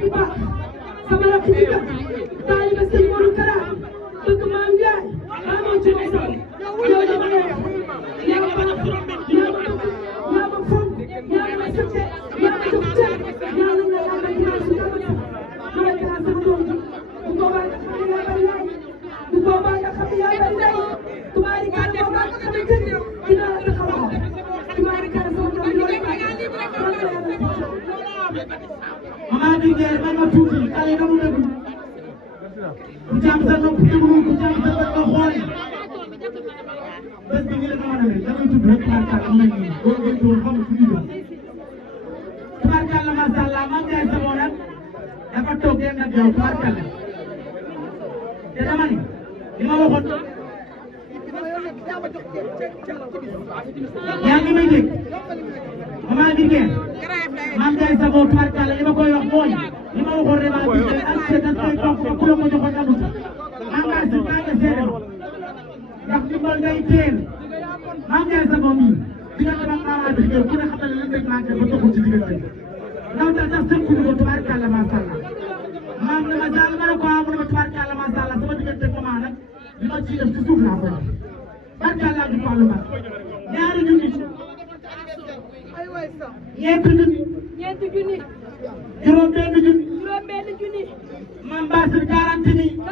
bu baax sama rakk ji kat taalibe sëñ Modou Kara bëgg Maam Njaay amoo ci ay sax yow dama lay wax yaa ma bëgg yaa ma fonk yaa ma respecté yaa ma jox cër yaa la nga yaa ma dinaa si dama def ma lay Kara sama doom ji bu boobaa nga xam ne yaa bari yaay bu boobaa nga xam ne yaa bari ndey tubaari Kara boobaa nga xam ne kër dinaa la taxawal tubaari Kara sama doom ji loolu Mama Linguère man ma tuuti xale yi dama déglu ku jàmm sa nopp déglu ku jàmm sa bët nga xool bés bi nii la ko mën a mel damay tudd rek tubaarkàlla am nañu boo ko doon xam fu ñu doon tubaarkàlla macha allah man Ndiaye Savon nag dafa toog dem nag yow tubaarkàlla te dama ni li ma waxoon yaa ngi may dégg Mama Linguère Mame Ndiaye Savon tubaarkàlla li ma koy wax mooy li ma waxoon rek maa ngi ak seetal tey toog ba ku la ko joxoon amul maa ngi si maa ngi seede ndax ndimbal ngay teel Mame Ndiaye Savon mii diggante ba Mama Linguère ku ne xam ne lan rek maa ngi ba toxul ci diggante ndaw ta sax sëkkuñu ko tubaarkàlla macha allah maam ne ma daal ma ne ko amu ne ma tubaarkàlla macha allah sama diggante Mama nag li ma ciy def ci suuf laa koy def tubaarkàlla du ko àllu ma ñaari junni ñeenti junni juróom benn junni Mame Bassir 40 000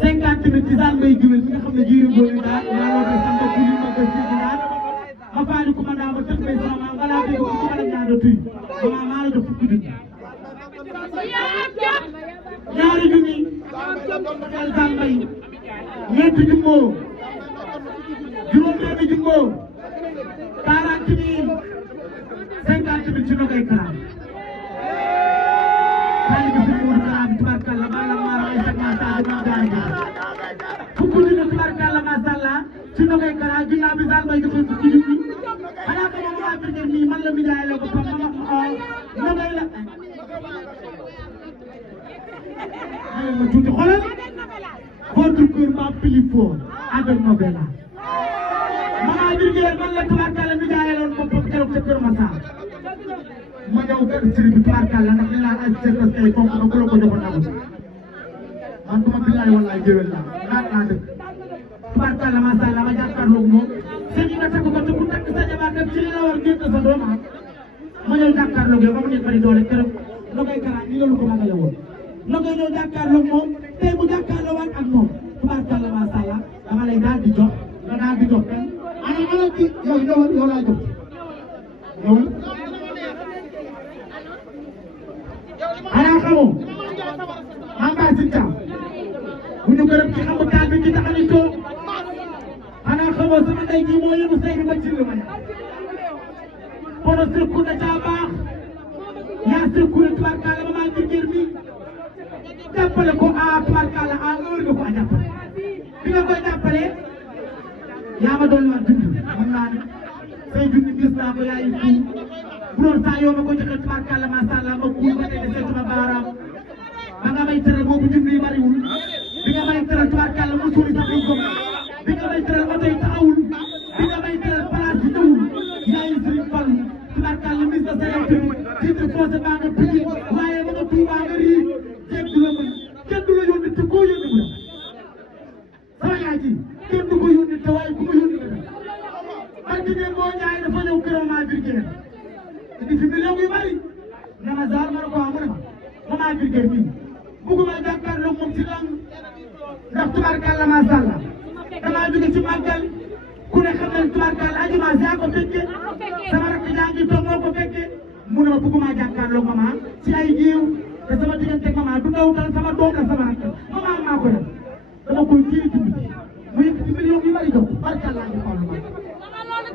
50 000 ci Sane Mbaye Guèye nga xam ne jiiru boobu daal maa ngi samba kuli ma ko ci daal ma faali ko ma daa ma tëj may sama maam balaa dégg ko ma la ñaar tuy Mama maa la jox fukki junni ñaari junni xel Sane Mbaye ñeenti jumbo juróom benn jumbo 40 000 50 000 ci Nogay Kara xale bi si Modou Kara bi tubaarkàlla maanaam maa ngi lay segmenté ma gaay fukki junni tubaarkàlla macha allah ci Nogay Kara ginnaaw bi daal may joxe fukki junni xanaa ko moom laa firndeel nii man la mi jaay la ko pam ma Nogay la ma tuuti xoolal votre cœur m'a plus fort avec Nogay la Mama Linguère man la tubaarkàlla mi jaayaloon boppam keroog ca Kër Massar ma ñëw kër sëriñ bi tubaarkàlla ndax li laa ay service tey fonk na ku la ko joxoon amul man duma billaay wallaay géwél laa naat naa dëkk tubaarkàlla macha allah ma jàkkaarloog moom sëñ bi nga takk ko te ku takk sa jabar def ci li la war génn sa doom ma ñëw jàkkaarloog yow ba mu nekk bari doole keroog Nogay Kara nii la lu ko magale woon Nogay ñëw jàkkaarloog moom tey mu jàkkaarloo waat ak moom tubaarkàlla macha allah dama lay daal di jox nga daal di jox kenn ana ci yow ñëwal yow laa jox ñëwal ana xamoo Mame Bassir Thiam bu ñu gërëm ci xamu taal bi ci taxani toog ana xamoo sama ndey ji moo yëngu say bi ba ci lu ma ne kono sëkku na caa baax yaa sëkku na tubaarkàlla Mama Linguère mi jàppale ko a tubaarkàlla a heure nga ko a jàppale bi nga koy jàppale yaa ma doon wax dund mën naa ne say junni gis naa ko yaay fii bu doon saa yoo ma ko joxe tubaarkàlla macha allah ma kuul ba tey de seetuma baaraam ba nga may tëral boobu junni yi bariwul bi nga may tëral tubaarkàlla mu suuri sax ko bi nga may tëral oto yi taxawul bi nga may tëral place bi ñëwul yaay Serigne Fall tubaarkàlla ministre de santé titre foncé baa nga tuuti waaye ba nga tuubaa nga rii kenn du la mën kenn du la yónni te koo yónni mu dem sama yaay ji kenn du ko yónni te waaye ku ma yónni nga dem man jigéen boo ñaay dafa ñëw kër Mama Linguère di fi million yu bari na ma zaar ma ne ko amu ne ma Mama Linguère nii bëgguma jàkkaarloog moom ci lang ndax tubaarkàlla macha allah damaa jóge ci màggal ku ne xam ne tubaarkàlla ajuma yaa ko fekkee sama rakk yaa ngi toog moo ko fekkee mu ne ma bëgguma jàkkaarloog Mama ci ay jiw te sama digganteeg Mama du ndaw dal sama doom la sama rakk Mama maa ko def dama koy téye ci mu yëkkati million yu bari jox tubaarkàlla ñu xool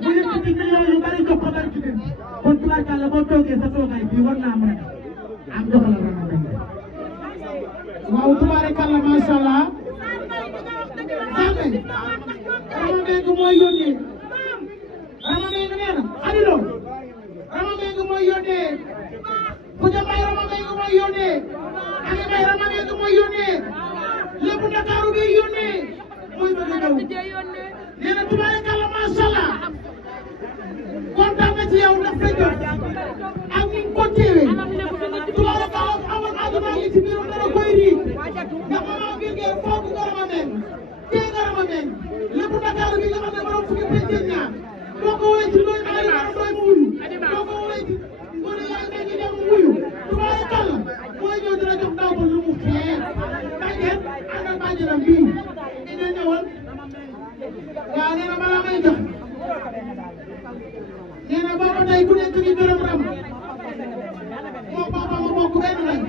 mu yëkkati million yu bari jox ko bari ci den kon tubaarkàlla boo toogee sa toogaay bii war naa mën a am jox la Mama Linguère waaw tubaarkàlla macha allah Sane Rama Mbengue mooy yónnee Rama Mbengue nee na Adilo Rama Mbengue mooy yónnee Koudia Mbaye Rama Mbengue mooy yónnee Aliou Mbaye Rama Mbengue mooy yónnee lépp Ndakaaru bi yónnee mooy bëgg a ñëw nee na tubaarkàlla macha allah kontaan na ci yow ndax sa jot ak ni ko teewee nee na booba tey ku nekk ni gërëm ram moo papa ma bokk benn lañ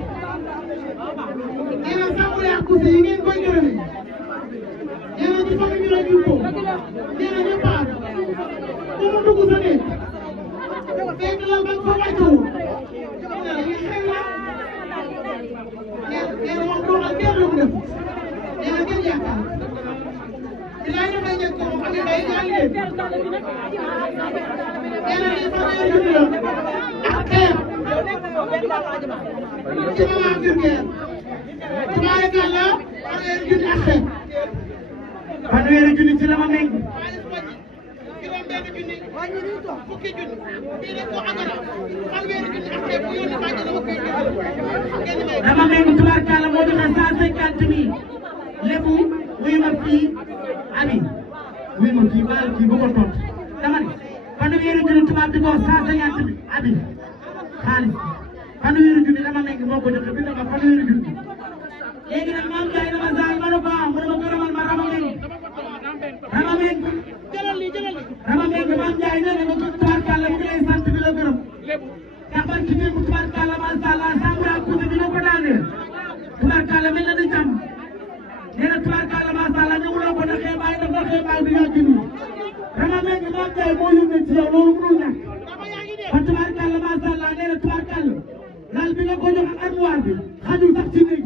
nee na sàmm yaa poussé yi ngeen koy gërëmee nee na ci famille bi la ñu ko nee na ñu baal ku mu dugg sa néeg fekk la ba fa wàccewu nee na li xew la nee na moom doo xam kenn lu mu def nee na kenn yaakaar dinaa ñu fay njëkk moom ak ay ñaari leen nee na lii fa ngay dund la ak xeer ci maman Vulgaire tubaarikàlla fanweeri junni ak xeer fanweeri junni ci la ma méng fukki junni bii rek ko agara fanweeri junni ak xeer bu yónni bàjj dama koy jël dama méng tubaarikàlla moo joxe 150 000 lébu wuyu ma fii ami wuyu ma fii baal kii bu ko tontu dama ne fanweeri junni tubaab di ko 150 000 abi xaalis fanweeri junni dama méng moo ko joxe bi dama fanweeri junni léegi nag maam Ndiaye dama zaal ma ne ko ah mu ne ma gërëmal ma rama méng Rama Mbengue maam Ndiaye nee na nga tubaarkàlla mu ngi lay sant di la gërëm ndax man ci biir tubaarkàlla macha allah Sambara Koute bi nga ko daaneel tubaarkàlla mel na ni jàmm nee na tubaarkàlla macha allah ñëwuloo ko ndax xeebaay ndax ndax xeebaay bi yàgg nii Rama Mbengue maam Ndiaye moo yónnee ci yow loolu mënul ñàkk kon tubaarkàlla macha allah nee na tubaarkàlla laal bi nga ko jox ak armoire bi xajul sax ci néeg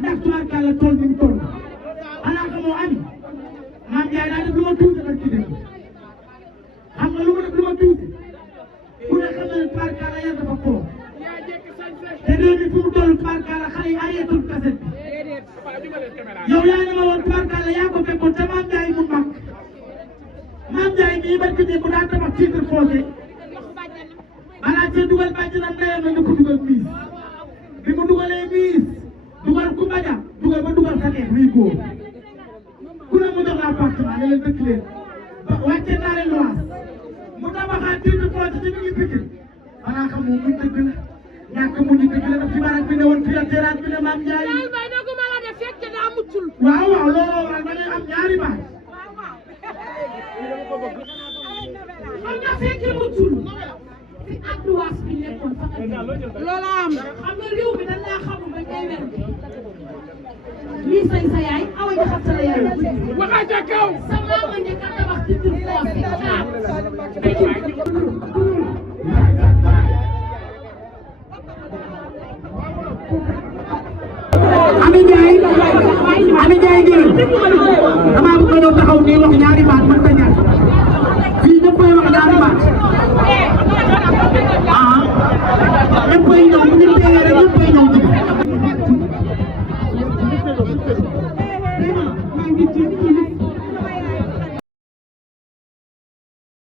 ndax tubaarkàlla tool bi mu toll xanaa xamoo ami maam Ndiaye daa def lu ma tuuti rek ci dëkk xam nga lu ma def lu ma tuuti ku ne xam na ne tubaarkàlla yar dafa fort te réew mi fu mu toll tubaarkàlla xale yi arrêtul kaset bi yow yaa ne ma woon tubaarkàlla yaa ko fekkoon te maam Ndiaye mu mag maam Ndiaye mii barki ne bu daan tabax titre foncier balaa cee dugal bàjjenam ndeyam la nga ko dugal miis bi mu dugalee miis dugal ku baja dugal ba dugal sa neex muy góor ku ne mu jox la appartement ne leen dëkk leen wàcce naa leen luwaas mu tabaxaat titre foncier ci mi ngi Pikine xanaa xam moom muñ dëgg la ñàkk mu ñu dëgg la daf ci barak bi ne woon fii la terrasse bi ne maam Ndiaye waaw waaw looloo waral ba ngay am ñaari baay xam nga fekk muccul ci adduwaas bi nekkoon fa loola am xam nga réew mi dañ laa xamul bañ koy wer lii say sa yaay awa ñu xam sa la yaay waxa ca kaw sa maama njëkk a tabax ci tur